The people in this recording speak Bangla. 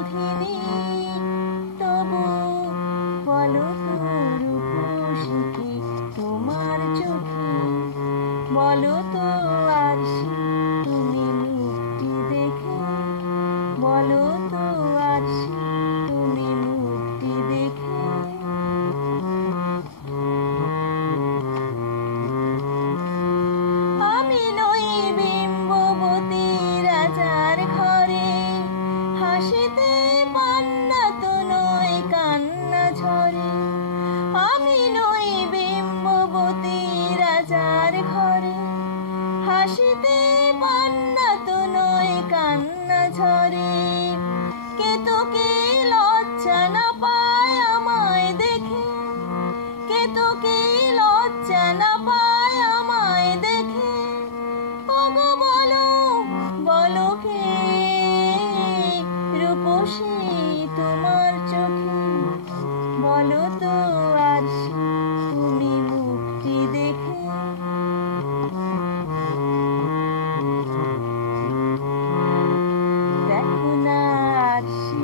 বাঁধেনি, তবু বলো তো রূপসী কি তোমার চোখে, বলো তো আরশি তুমি মুক্তি দেখে, বলো তো আরশি তুমি মুক্তি দেখে। আমি নই বিম্ববতী রাজার ঘরে, হাসিতে পান্না তো নয় কান্না ঝরে। আমি নই বিম্ববতী রাজার ঘরে, হাসিতে পান্না তো নয় কান্না ঝরে। কেতকী লজ্জা না পায় আমায় দেখে, কেতকী লজ্জা না পায় আমায় দেখে। ওগো বলো, বলো কে রূপসী তোমার চোখে, বলো তো আরশি তুমি মুক্তি দেখে। দেখো না আরশি